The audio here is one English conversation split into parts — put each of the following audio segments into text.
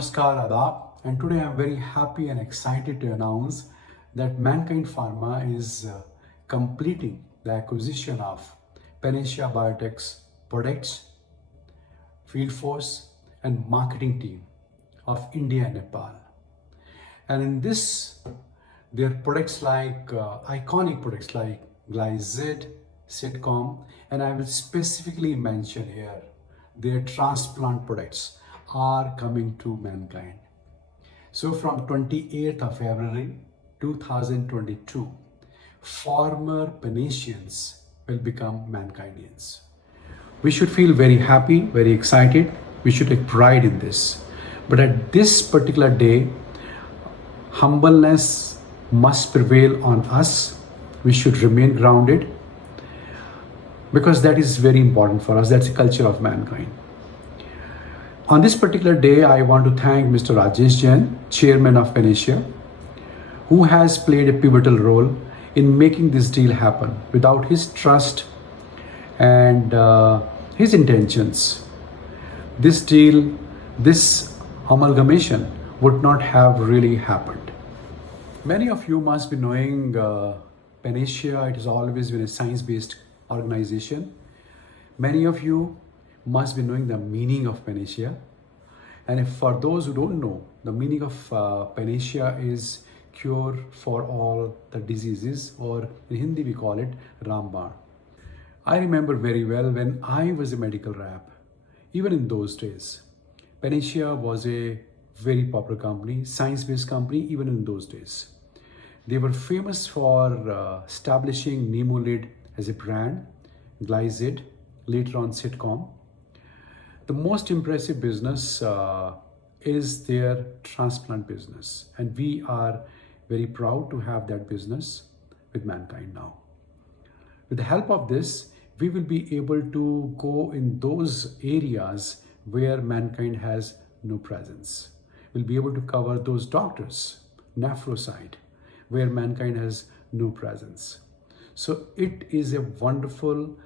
Namaskar, Adab, and today I'm very happy and excited to announce that Mankind Pharma is completing the acquisition of Panacea Biotec's products, field force, and marketing team of India and Nepal. And in this, their products like iconic products like Glyzid, Sitcom, and I will specifically mention here their transplant products are coming to Mankind. So from 28th of February 2022, former Panaceans will become Mankindians. We should feel very happy, very excited. We should take pride in this. But at this particular day, humbleness must prevail on us. We should remain grounded because that is very important for us. That's the culture of Mankind. On this particular day, I want to thank Mr. Rajesh Jain, Chairman of Panacea, who has played a pivotal role in making this deal happen. Without his trust and his intentions, this deal, this amalgamation would not have really happened. Many of you must be knowing Panacea. It has always been a science-based organization. Many of you must be knowing the meaning of Panacea. And if for those who don't know, the meaning of Panacea is cure for all the diseases, or in Hindi we call it Rambaan. I remember very well when I was a medical rep, even in those days, Panacea was a very popular company, science-based company, even in those days. They were famous for establishing Nemolid as a brand, Glyzid, later on Sitcom. The most impressive business is their transplant business, and we are very proud to have that business with Mankind now. With the help of this, we will be able to go in those areas where Mankind has no presence. We'll be able to cover those doctors, nephro side, where Mankind has no presence. So it is a wonderful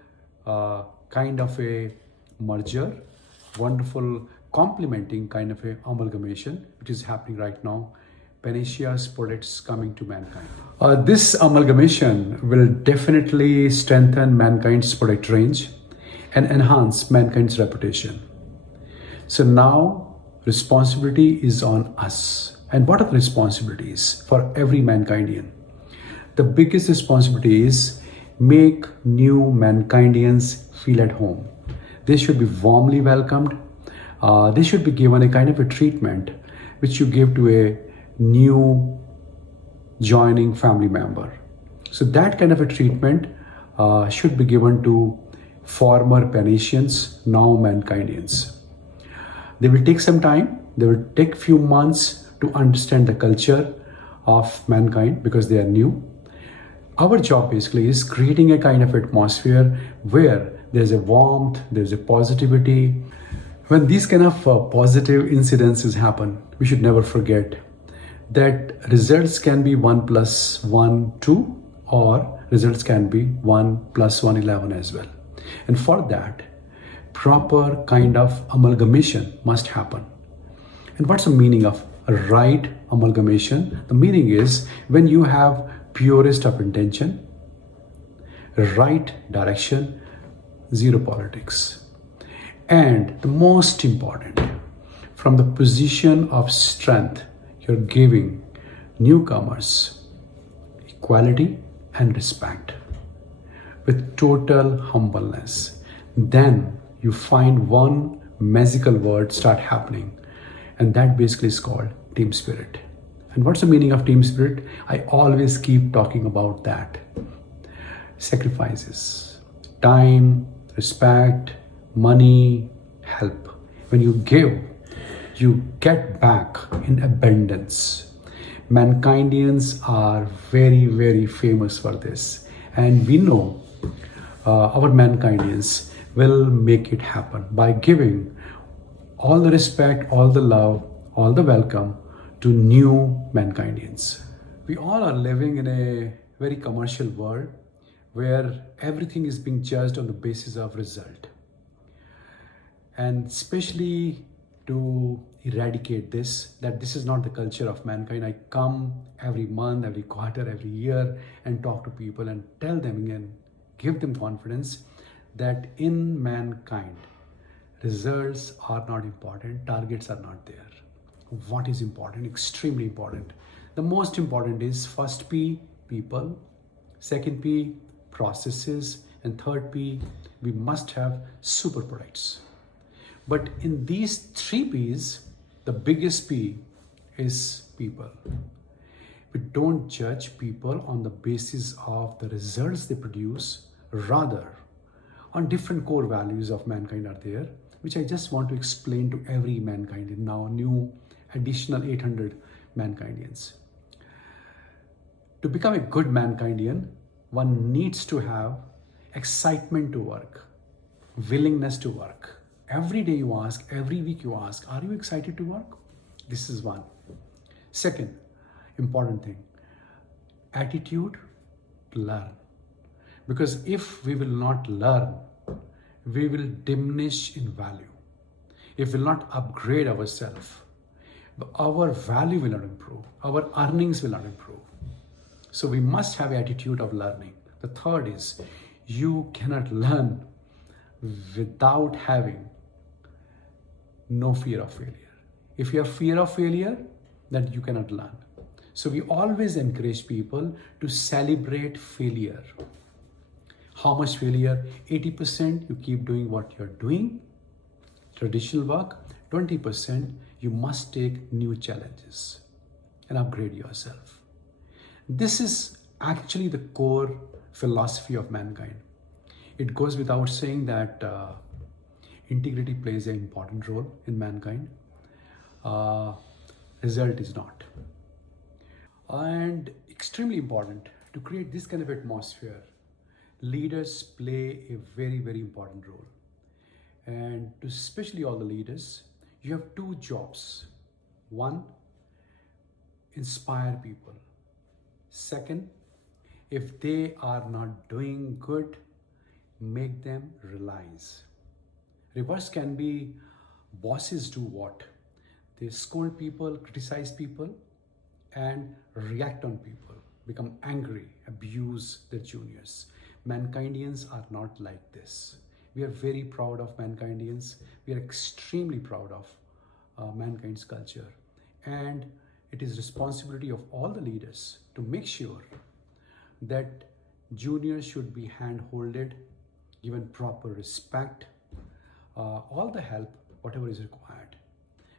kind of a merger, wonderful complementing kind of a amalgamation, which is happening right now. Panacea's products coming to Mankind. This amalgamation will definitely strengthen Mankind's product range and enhance Mankind's reputation. So now responsibility is on us. And what are the responsibilities for every Mankindian? The biggest responsibility is make new Mankindians feel at home. They should be warmly welcomed. They should be given a kind of a treatment which you give to a new joining family member. So that kind of a treatment should be given to former Panaceans, now Mankindians. They will take some time. They will take few months to understand the culture of Mankind because they are new. Our job basically is creating a kind of atmosphere where there's a warmth, there's a positivity. When these kind of positive incidences happen, we should never forget that results can be 1 + 1 = 2, or results can be 1 + 1 = 11 as well. And for that, proper kind of amalgamation must happen. And what's the meaning of a right amalgamation? The meaning is when you have purest of intention, right direction, zero politics. And the most important, from the position of strength, you're giving newcomers equality and respect with total humbleness. Then you find one magical word start happening, and that basically is called team spirit. And what's the meaning of team spirit? I always keep talking about that. Sacrifices, time, respect, money, help. When you give, you get back in abundance. Mankindians are very, very famous for this. And we know our Mankindians will make it happen by giving all the respect, all the love, all the welcome to new Mankindians. We all are living in a very commercial world where everything is being judged on the basis of result. And especially to eradicate this, that this is not the culture of Mankind. I come every month, every quarter, every year and talk to people and tell them and give them confidence that in Mankind, results are not important, targets are not there. What is important? Extremely important. The most important is first P, people, second P, processes, and third P, we must have super products. But in these three P's, the biggest P is people. We don't judge people on the basis of the results they produce, rather, on different core values of Mankind are there, which I just want to explain to every Mankind in now new additional 800 Mankindians. To become a good Mankindian, one needs to have excitement to work, willingness to work. Every day you ask, every week you ask, are you excited to work? This is one. Second, important thing, attitude to learn. Because if we will not learn, we will diminish in value. If we will not upgrade ourselves, our value will not improve, our earnings will not improve. So we must have attitude of learning. The third is, you cannot learn without having no fear of failure. If you have fear of failure, then you cannot learn. So we always encourage people to celebrate failure. How much failure? 80% you keep doing what you're doing, traditional work. 20% you must take new challenges and upgrade yourself. This is actually the core philosophy of Mankind. It goes without saying that integrity plays an important role in Mankind. Result is not. And extremely important, to create this kind of atmosphere, leaders play a very, very important role. And to especially all the leaders, you have two jobs. One, inspire people. Second, if they are not doing good, make them realize. Reverse can be, bosses do what? They scold people, criticize people, and react on people, become angry, abuse their juniors. Mankindians are not like this. We are very proud of Mankindians. We are extremely proud of Mankind's culture. And it is responsibility of all the leaders to make sure that juniors should be hand-holded, given proper respect, all the help, whatever is required.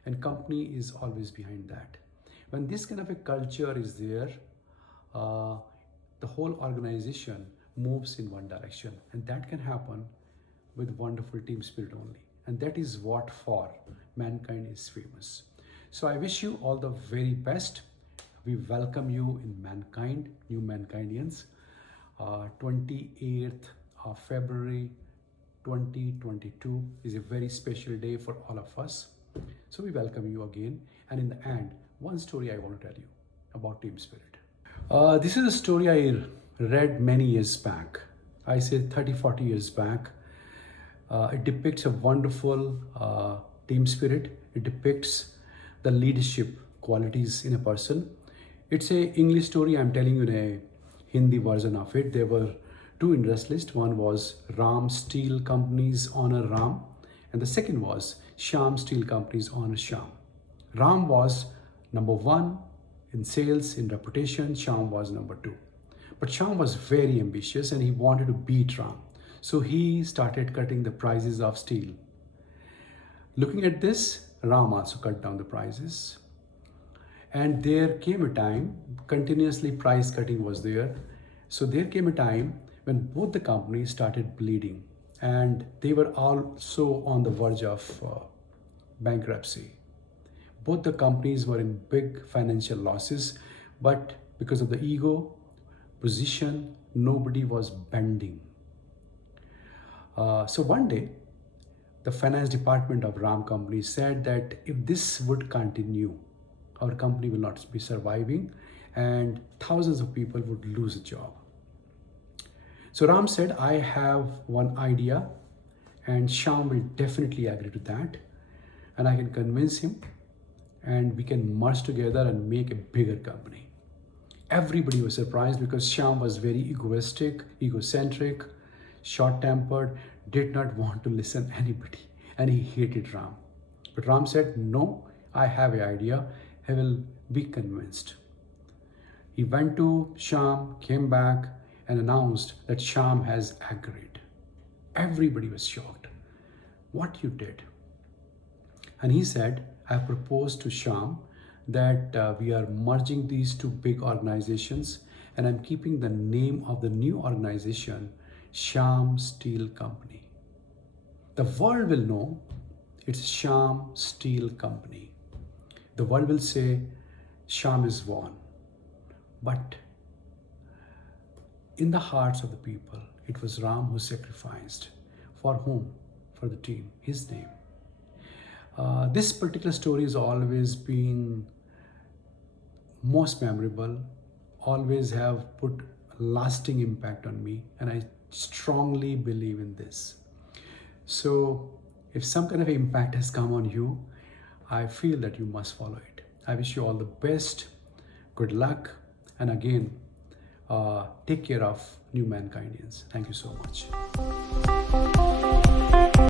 And company is always behind that. When this kind of a culture is there, the whole organization moves in one direction, and that can happen with wonderful team spirit only. And that is what for Mankind is famous. So I wish you all the very best. We welcome you in Mankind, new Mankindians. 28th of February 2022 is a very special day for all of us. So we welcome you again. And in the end, one story I want to tell you about team spirit. This is a story I read many years back. I say 30-40 years back. It depicts a wonderful team spirit. It depicts the leadership qualities in a person. It's a English story. I'm telling you in a Hindi version of it. There were two industrialists. One was Ram Steel Company's owner Ram, and the second was Shyam Steel Company's owner Shyam. Ram was number one in sales, in reputation. Shyam was number two. But Shyam was very ambitious and he wanted to beat Ram. So he started cutting the prices of steel. Looking at this, Ram also cut down the prices. And there came a time, continuously price cutting was there. So there came a time when both the companies started bleeding and they were also on the verge of bankruptcy. Both the companies were in big financial losses, but because of the ego, position, nobody was bending. So one day, the finance department of Ram Company said that if this would continue, our company will not be surviving and thousands of people would lose a job. So Ram said, I have one idea and Shyam will definitely agree to that. and I can convince him, and we can merge together and make a bigger company. Everybody was surprised because Shyam was very egoistic, egocentric, short-tempered, did not want to listen anybody, and he hated Ram. But Ram said, no, I have an idea. He will be convinced. He went to Shyam, came back, and announced that Shyam has agreed. Everybody was shocked. What you did? And he said, I have proposed to Shyam that we are merging these two big organizations, and I'm keeping the name of the new organization Shyam Steel Company. The world will know it's Shyam Steel Company. The world will say Shyam is won. But in the hearts of the people, it was Ram who sacrificed. For whom? For the team, his name. This particular story has always been most memorable, always have put a lasting impact on me, and I strongly believe in this. So if some kind of impact has come on you, I feel that you must follow it. I wish you all the best, good luck, and again, take care of new Mankindians. Thank you so much.